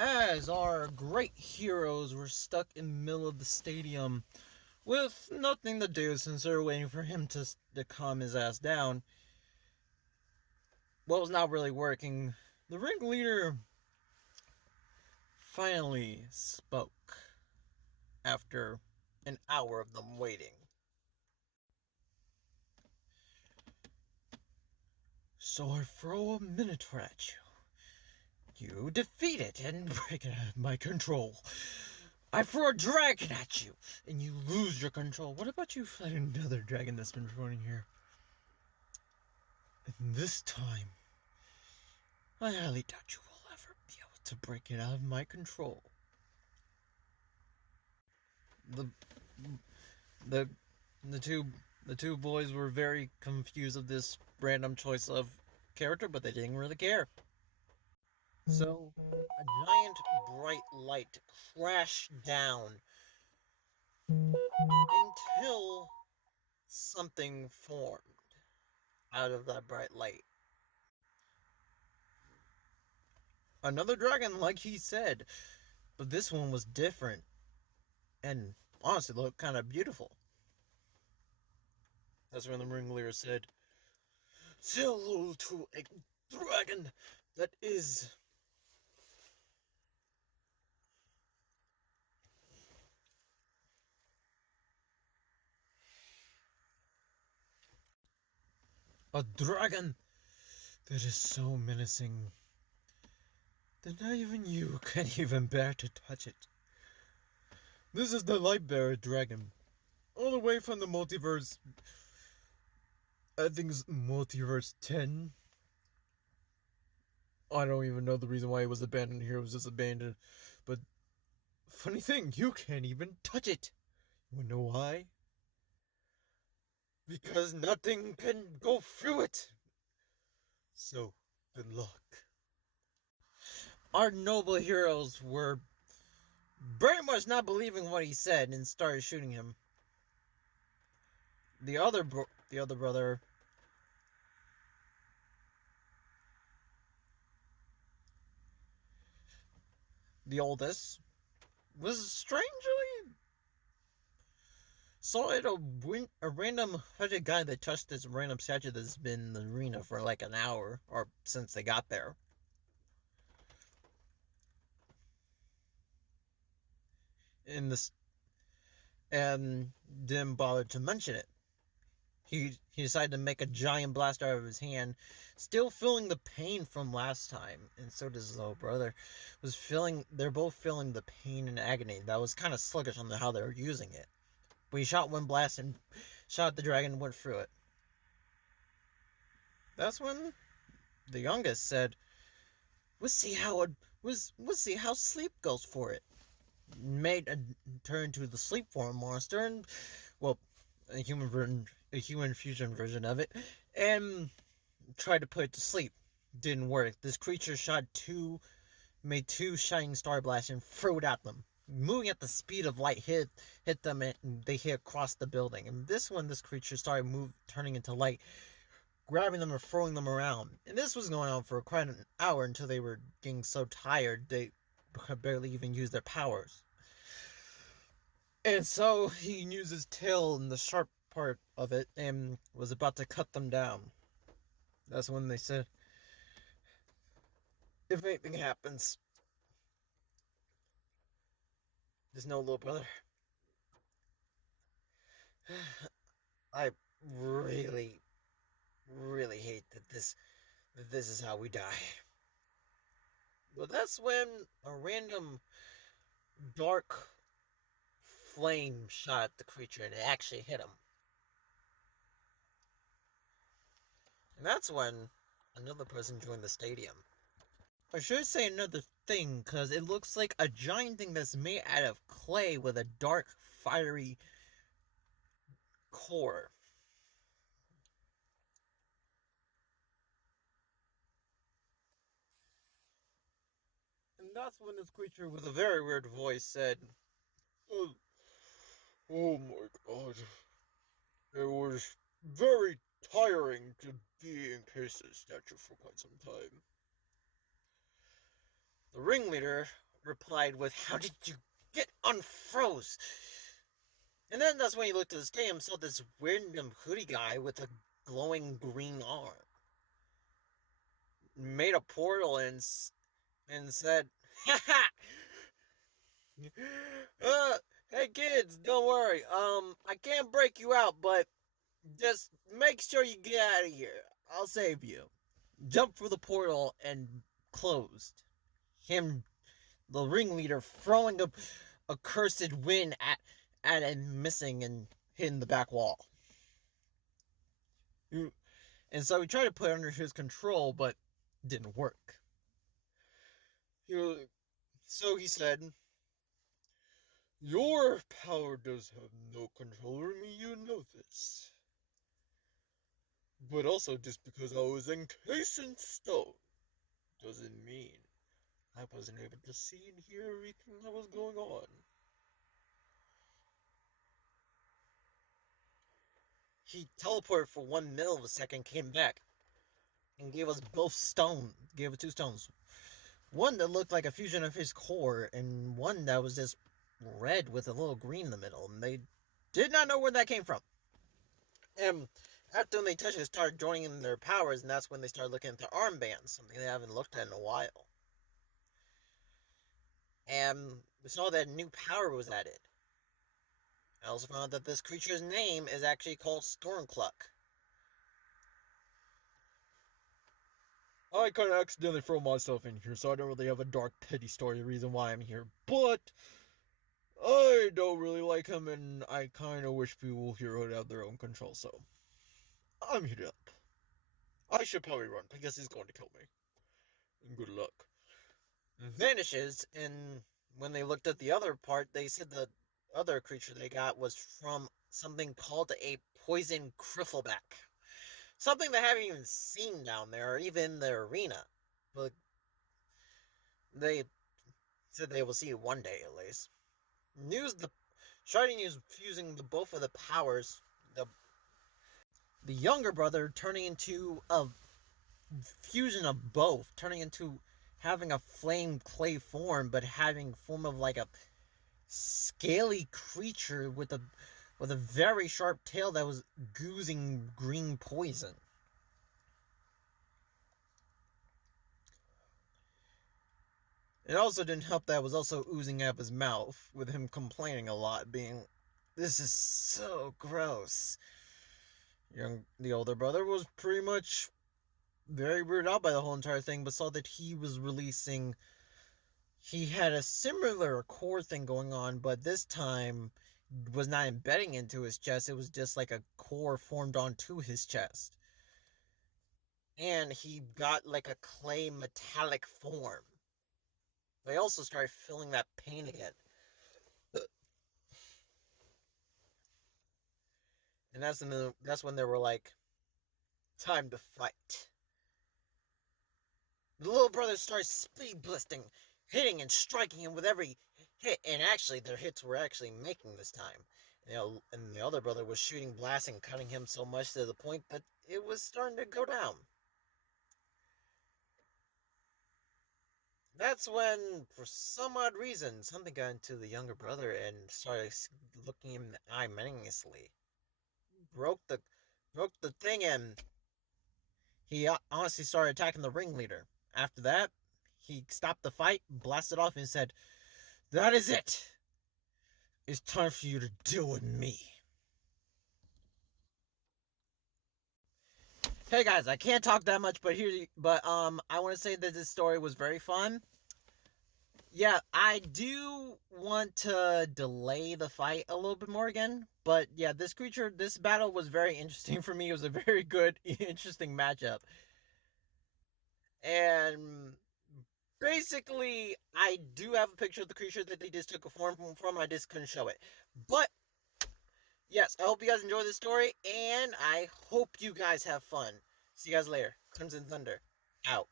As our great heroes were stuck in the middle of the stadium with nothing to do since they were waiting for him to calm his ass down, what was not really working, the ringleader finally spoke after an hour of them waiting. So I throw a minotaur at you. You defeat it and break it out of my control. I throw a dragon at you, and you lose your control. What about you fighting another dragon that's been running here? And this time, I highly doubt you will ever be able to break it out of my control. The the the two boys were very confused of this random choice of character, but they didn't really care. So, a giant bright light crashed down until something formed out of that bright light. Another dragon, like he said, but this one was different and honestly looked kind of beautiful. That's when the ringleader said, "Say hello to a dragon that is..." "A dragon that is so menacing that not even you can even bear to touch it. This is the Lightbearer dragon, all the way from the multiverse. I think it's multiverse 10. I don't even know the reason why it was abandoned here. It was just abandoned. But funny thing, you can't even touch it. You wanna know why? Because nothing can go through it. So, good luck." Our noble heroes were very much not believing what he said and started shooting him. The other brother, the oldest, was strangely saw it a random hooded guy that touched this random statue that's been in the arena for like an hour or since they got there. In this, and didn't bother to mention it. He decided to make a giant blast out of his hand, still feeling the pain from last time, and so does his little brother. They're both feeling the pain and agony. That was kind of sluggish on how they were using it. But he shot one blast and shot the dragon and went through it. That's when the youngest said, "We'll see how sleep goes for it." Made a turn to the sleep form monster, and well, a human fusion version of it, and tried to put it to sleep. Didn't work. This creature made two shining star blasts and threw it at them. Moving at the speed of light, hit them, and they hit across the building. And this creature started turning into light, grabbing them and throwing them around. And this was going on for quite an hour until they were getting so tired they could barely even use their powers. And so he used his tail and the sharp part of it and was about to cut them down. That's when they said, "If anything happens, there's no little brother." I really, really hate that this is how we die. But that's when a random dark flame shot at the creature and it actually hit him. And that's when another person joined the stadium. I should say another thing, because it looks like a giant thing that's made out of clay with a dark, fiery core. And that's when this creature with a very weird voice said, "Oh, oh my god. It was very tiring to be in case of statue for quite some time." The ringleader replied with, "How did you get unfroze?" And then that's when he looked at his game and saw this random hoodie guy with a glowing green arm. Made a portal and said, "Ha hey kids, don't worry. I can't break you out, but just make sure you get out of here. I'll save you." Jumped for the portal and closed. Him, the ringleader, throwing a cursed wind at him, missing and hitting the back wall. And so he tried to put it under his control, but didn't work. So he said, "Your power does have no control over me, you know this. But also, just because I was encased in stone doesn't mean I wasn't able to see and hear everything that was going on." He teleported for 1 millisecond, came back, and gave us both gave us 2 stones. One that looked like a fusion of his core, and one that was just red with a little green in the middle, and they did not know where that came from. And after they touched it, started joining in their powers, and that's when they started looking at their armbands, something they haven't looked at in a while. And we saw that new power was added. I also found out that this creature's name is actually called Stormcluck. I kind of accidentally throw myself in here, so I don't really have a dark, petty story reason why I'm here. But I don't really like him, and I kind of wish people here would have their own control, so I'm here to help. I should probably run, because he's going to kill me. And good luck. Vanishes, and when they looked at the other part, they said the other creature they got was from something called a poison criffleback. Something they haven't even seen down there, or even in the arena. But they said they will see it one day, at least. Shiny News fusing both of the powers. The younger brother turning into a fusion of both. Turning into having a flame clay form, but having form of like a scaly creature with a very sharp tail that was oozing green poison. It also didn't help that it was also oozing out of his mouth, with him complaining a lot, being, "This is so gross." The older brother was pretty much very weirded out by the whole entire thing, but saw that he had a similar core thing going on, but this time was not embedding into his chest. It was just like a core formed onto his chest. And he got like a clay metallic form. They also started feeling that pain again. And that's when they were like, "Time to fight." The little brother started speed blasting, hitting and striking him with every hit, and actually their hits were actually making this time. And the other brother was shooting blasts and cutting him so much to the point that it was starting to go down. That's when, for some odd reason, something got into the younger brother and started looking him in the eye menacingly. Broke the thing, and he honestly started attacking the ringleader. After that, he stopped the fight, blasted off, and said, "That is it. It's time for you to deal with me." Hey guys, I can't talk that much, but I want to say that this story was very fun. Yeah, I do want to delay the fight a little bit more again, but yeah, this battle was very interesting for me. It was a very good, interesting matchup. And basically, I do have a picture of the creature that they just took a form from. I just couldn't show it. But yes, I hope you guys enjoy this story, and I hope you guys have fun. See you guys later. Crimson Thunder, out.